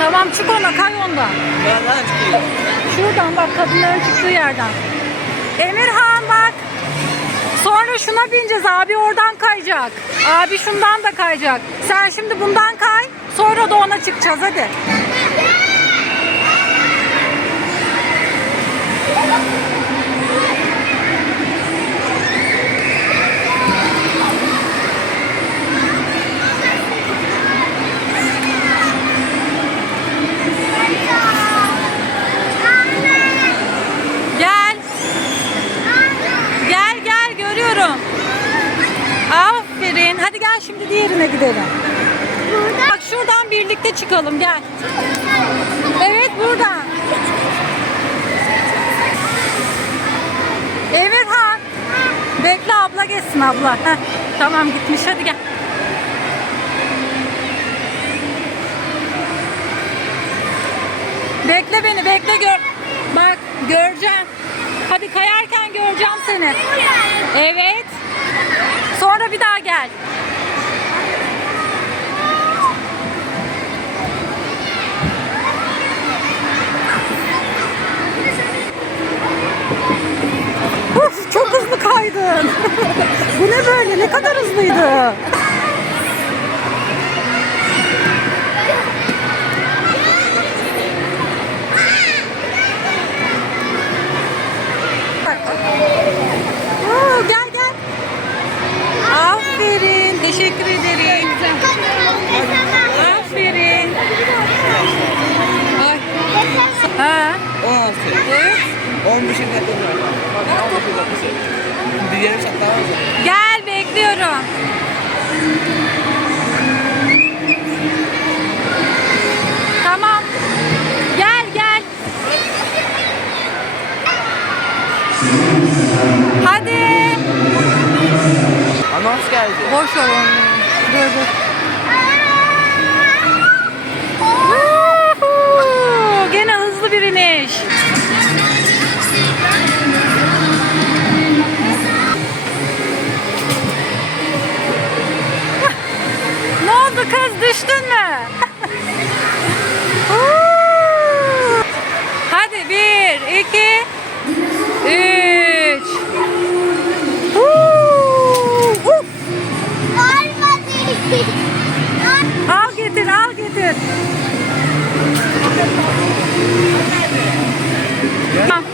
Tamam çık ona kay onda. Nereden çıkayım? Şuradan bak kadınların çıktığı yerden. Emirhan bak. Sonra şuna bineceğiz abi oradan kayacak. Abi şundan da kayacak. Sen şimdi bundan kay. Sonra da ona çıkacağız hadi. Hangisine gidelim? Burada. Bak şuradan birlikte çıkalım gel. Evet buradan. Evet ha. Bekle abla gelsin abla. Heh. Tamam gitmiş hadi gel. Bekle beni bekle gör. Bak göreceğim. Hadi kayarken göreceğim seni. Evet. Sonra bir daha gel. mıydı? Oo, gel gel. Aferin. Teşekkür ederim. Aferin. Ay. Ha. 18. 15 dakika. Diğer şartlar var. Gel bekliyorum. Tamam. Gel gel. Hadi. Anons geldi. hoş olun onu. Dur dur. Gene hızlı bir iniş. Düştün mü? Hadi bir, iki, üç. al getir, al getir. Tamam.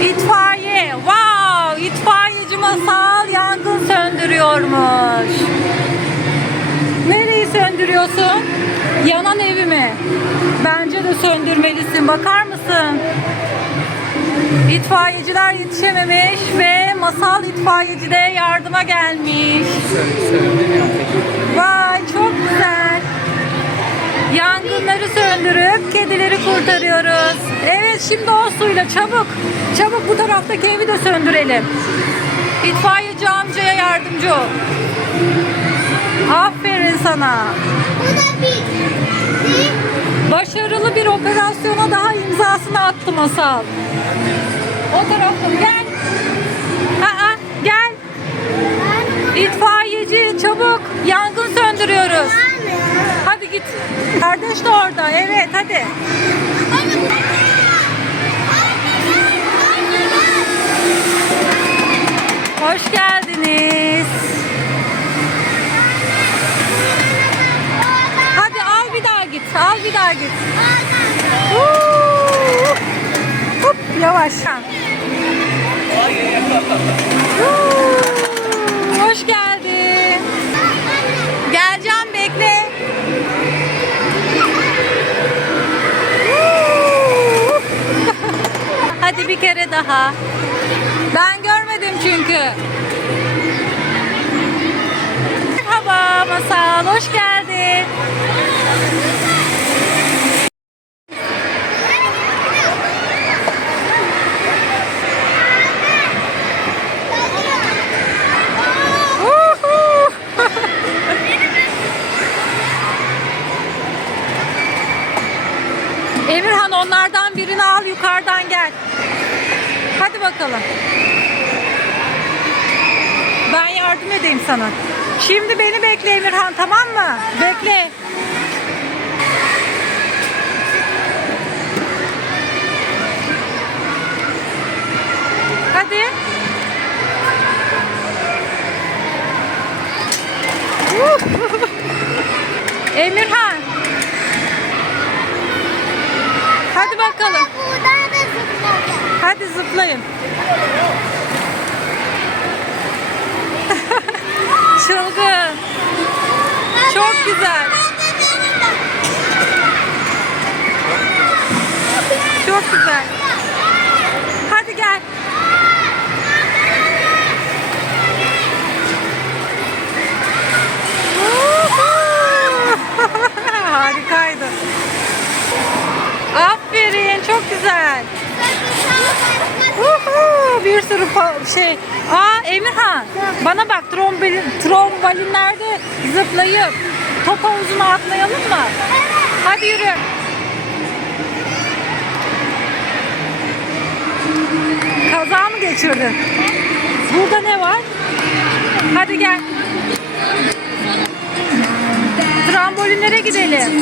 İtfaiye. Wow, itfaiyeci masal yangın söndürüyormuş. Nereyi söndürüyorsun? Yanan evi mi? Bence de söndürmelisin. Bakar mısın? İtfaiyeciler yetişememiş ve masal itfaiyeci de yardıma gelmiş. Vay çok güzel. Yangınları söndürüp kedileri kurtarıyoruz. Evet şimdi o suyla çabuk. Çabuk bu taraftaki evi de söndürelim. İtfaiyeci amcaya yardımcı ol. Aferin sana. Şey. Başarılı bir operasyona daha imzasını attı Masal. O taraftan gel. Ha ha gel. İtfaiyeci çabuk. Yangın söndürüyoruz. Hadi git. Kardeş de orada. Evet hadi. Hoş geldiniz. Al bir daha git. Hop yavaş. Hoş geldin. Geleceğim bekle. Hadi bir kere daha. Ben görmedim çünkü. Merhaba Masal, hoş geldin. sana. Şimdi beni bekle Emirhan tamam mı? Bekle. Hadi. Emirhan. Hadi bakalım. Hadi zıplayın. Çılgın. Çok güzel. Çok güzel. Hadi gel. Harikaydı. Aferin çok güzel. bir sürü şey Aa Emirhan bana bak trombeli, trombalinlerde zıplayıp top havuzuna atlayalım mı? Hadi yürü. Kaza mı geçirdin? Burada ne var? Hadi gel. Trambolinlere gidelim.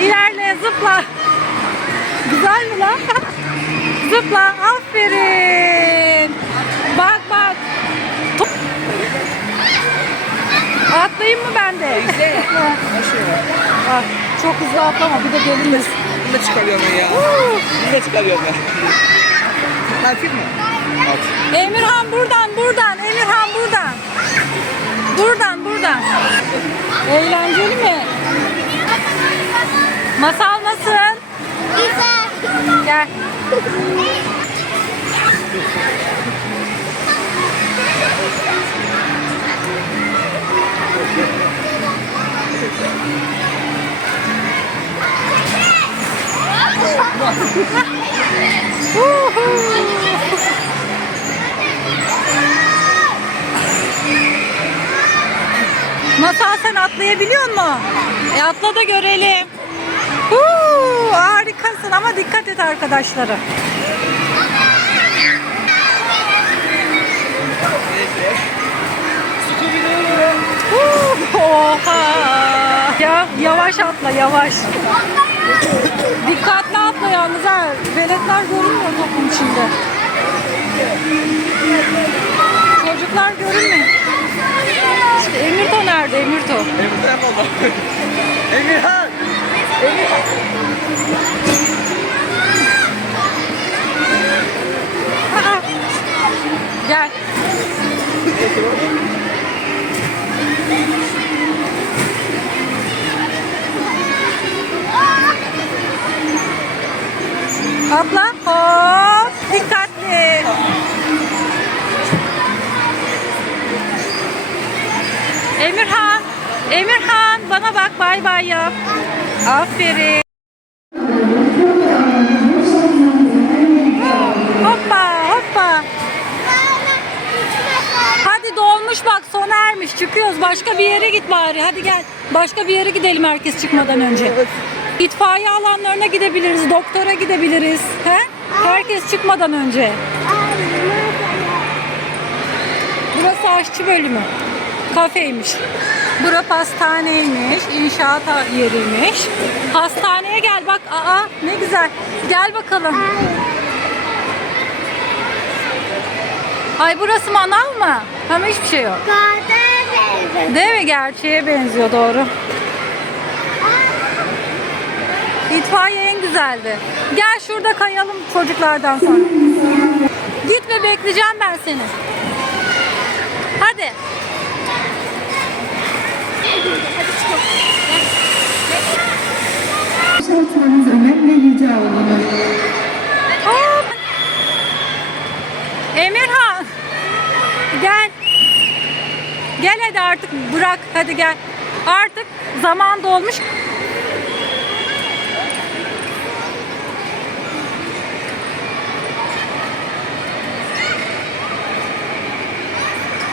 İlerle zıpla. Güzel mi lan? zıpla. Aferin. Bak bak. Atlayayım mı ben de? Güzel. Bak ah, çok hızlı atlama bir de geliriz. Bunu da çıkarıyorum ya. Bunu da çıkarıyorum ya. Hafif mi? At. Emirhan buradan buradan. Emirhan buradan. Buradan buradan. Eğlenceli mi? Masal nasıl? Güzel. Gel. Masal sen atlayabiliyor musun? E atla da görelim harikasın ama dikkat et arkadaşlara. Oha! Ya yavaş atla yavaş. Dikkatli atla yalnız ha. Veletler görünmüyor topun içinde. Çocuklar görünmüyor. İşte Emirto nerede Emirto? Emirhan. Emirhan. Emirhan. Abla hop dikkatli. Emirhan, Emirhan bana bak bay bay yap. Aferin. Olmuş bak sona ermiş. Çıkıyoruz. Başka bir yere git bari. Hadi gel. Başka bir yere gidelim herkes çıkmadan önce. İtfaiye alanlarına gidebiliriz. Doktora gidebiliriz. He? Herkes çıkmadan önce. Burası aşçı bölümü. Kafeymiş. Bura pastaneymiş, inşaat yeriymiş. Hastaneye gel bak. Aa ne güzel. Gel bakalım. Ay burası manav mı? Ama hiçbir şey yok. Kartaya Değil mi? Gerçeğe benziyor doğru. İtfaiye en güzeldi. Gel şurada kayalım çocuklardan sonra. Gitme bekleyeceğim ben seni. Hadi. Emirhan. Gel. Gel hadi artık bırak. Hadi gel. Artık zaman dolmuş.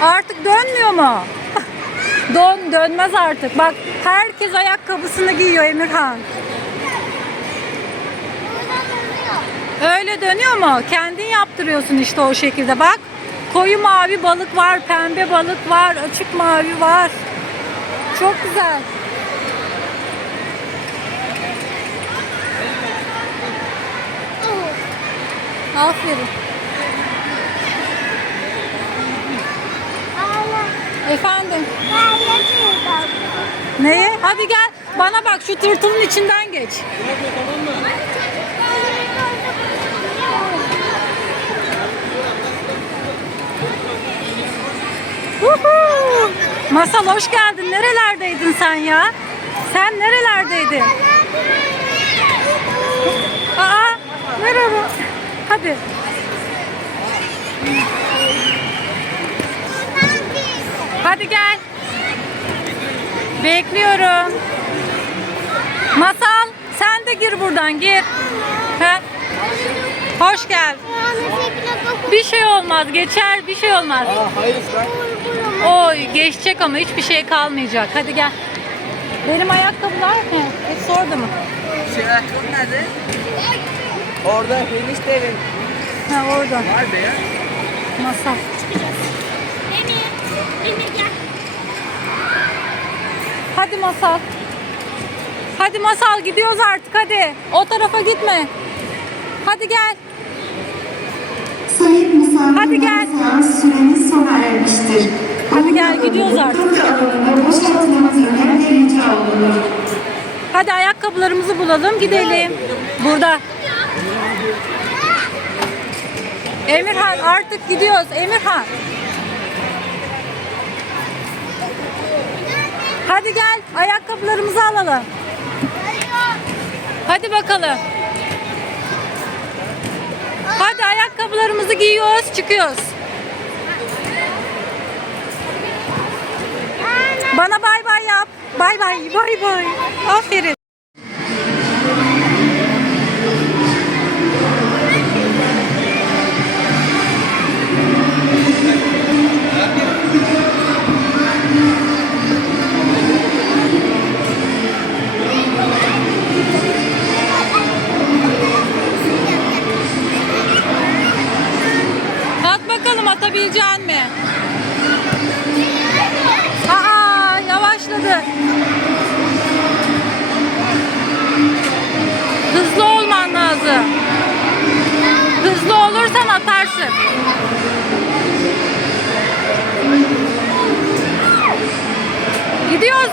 Artık dönmüyor mu? Dön dönmez artık. Bak herkes ayakkabısını giyiyor Emirhan. Öyle dönüyor mu? Kendin yaptırıyorsun işte o şekilde bak. Koyu mavi balık var, pembe balık var, açık mavi var. Çok güzel. Aferin. Efendim? Neye? Hadi gel. Bana bak şu tırtılın içinden geç. Tamam mı? Masal hoş geldin. Nerelerdeydin sen ya? Sen nerelerdeydin? Aa, nerede? Hadi. Hadi gel. Bekliyorum. Masal sen de gir buradan gir. He? Hoş geldin. Bir şey olmaz geçer bir şey olmaz. Aa, hayır, Oy geçecek ama hiçbir şey kalmayacak. Hadi gel. Benim ayakkabılar mı? Hepsi orada mı? Şey ayakkabı nerede? Orada Feliz Devin. Ha orada. Var be ya. Masal. Emir. Emir gel. Hadi Masal. Hadi Masal gidiyoruz artık hadi. O tarafa gitme. Hadi gel. Sayın misafirler, hadi gel. süreniz sona gidiyoruz artık. Hadi ayakkabılarımızı bulalım gidelim. Burada. Emirhan artık gidiyoruz Emirhan. Hadi gel ayakkabılarımızı alalım. Hadi bakalım. Hadi ayakkabılarımızı giyiyoruz çıkıyoruz. Bana bay bay yap. Bay bay, bay bay. Aferin.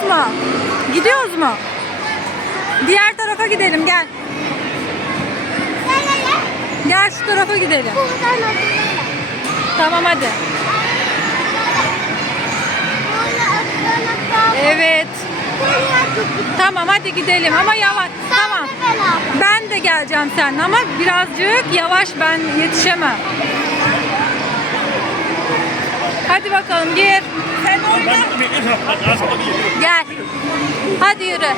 mu? Gidiyoruz mu? Diğer tarafa gidelim gel. Gel şu tarafa gidelim. Tamam hadi. Evet. Tamam hadi gidelim ama yavaş. Tamam. Ben de geleceğim sen. ama birazcık yavaş ben yetişemem. Hadi bakalım gir. Sen oyna. Gel. Hadi yürü.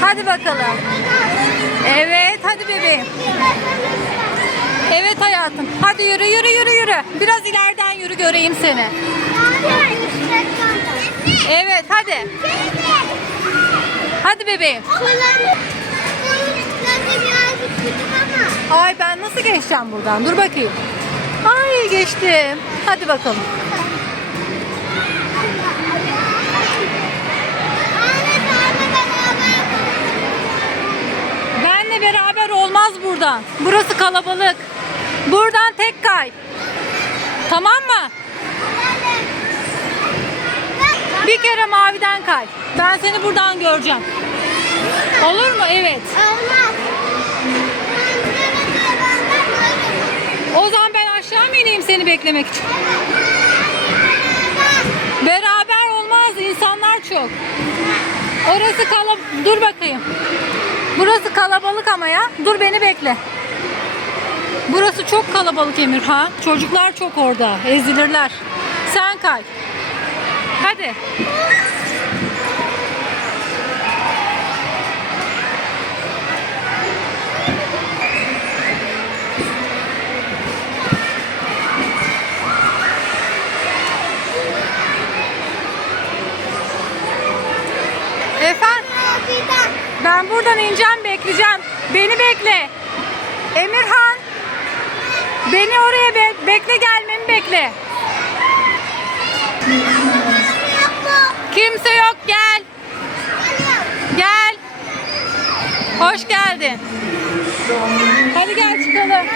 Hadi bakalım. Evet hadi bebeğim. Evet hayatım. Hadi yürü yürü yürü yürü. Biraz ileriden yürü göreyim seni. Evet hadi. Hadi bebeğim. Ay ben nasıl geçeceğim buradan? Dur bakayım. Ay geçtim. Hadi bakalım. Benle beraber olmaz buradan. Burası kalabalık. Buradan tek kay. Tamam mı? Bir kere maviden kay. Ben seni buradan göreceğim. Olur mu? Evet. Olmaz. O zaman aşağı mı ineyim seni beklemek için? Beraber olmaz. insanlar çok. Orası kalab... Dur bakayım. Burası kalabalık ama ya. Dur beni bekle. Burası çok kalabalık Emir ha. Çocuklar çok orada. Ezilirler. Sen kay. Hadi. ineceğim bekleyeceğim. Beni bekle. Emirhan. Beni oraya be bekle gelmemi bekle. Kimse yok gel. Gel. Hoş geldin. Hadi gel çıkalım.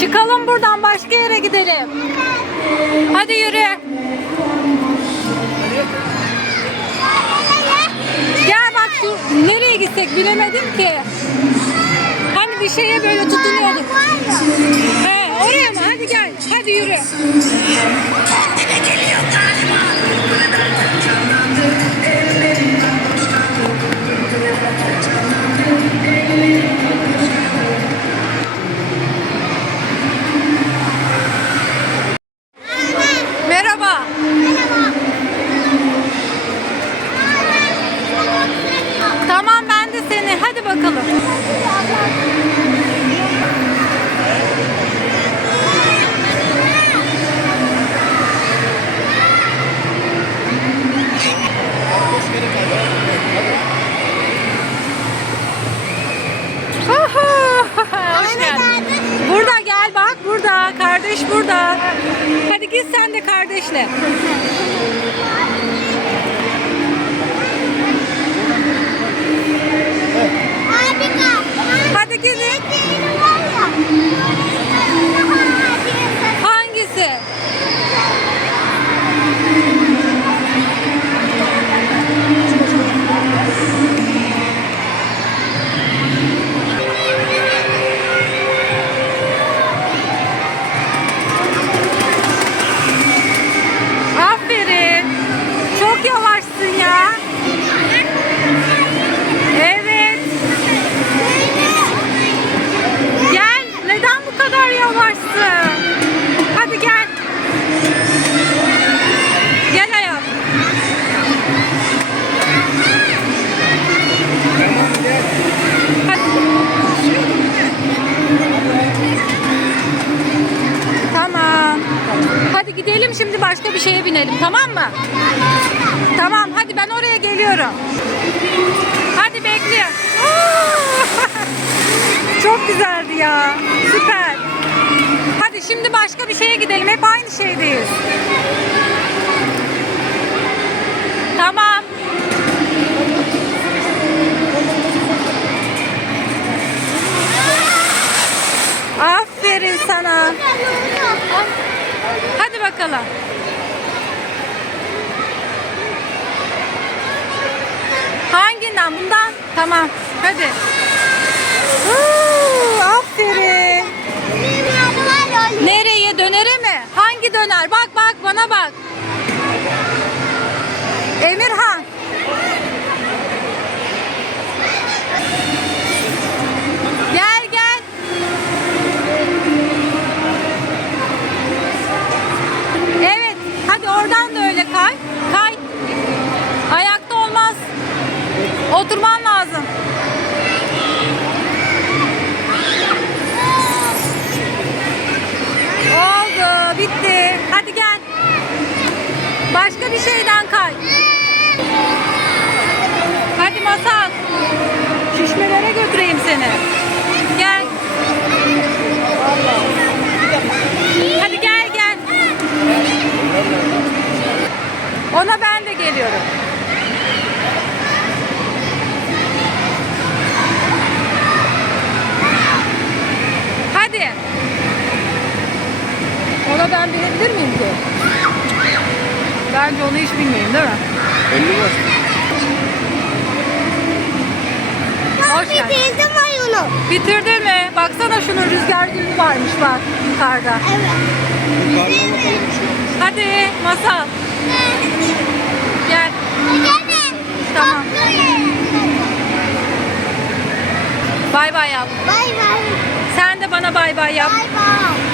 Çıkalım buradan başka yere gidelim. Hadi yürü. gidecek bilemedim ki. Hani bir şeye böyle tutunuyorduk. He, oraya mı? Hadi gel. Hadi yürü. binelim tamam mı? Tamam hadi ben oraya geliyorum. Hadi bekle. Çok güzeldi ya. Süper. Hadi şimdi başka bir şeye gidelim. Hep aynı şeydeyiz. Tamam. Aferin sana. Hadi bakalım. Hanginden? Bundan? Tamam. Hadi. aferin. Nereye? Dönere mi? Hangi döner? Bak bak bana bak. Emirhan. şeyden kay. Hadi masal. Şişmelere götüreyim seni. Gel. Hadi gel gel. Ona ben de geliyorum. binmeyin değil mi? 50 var. Hoş geldin. Bitirdim oyunu. Bitirdin mi? Baksana şunu rüzgar gülü varmış bak yukarıda. Evet. Hadi masal. Gel. Gelin. Tamam. Bay bay yap. Bay bay. Sen de bana bay bay yap. Bay bay.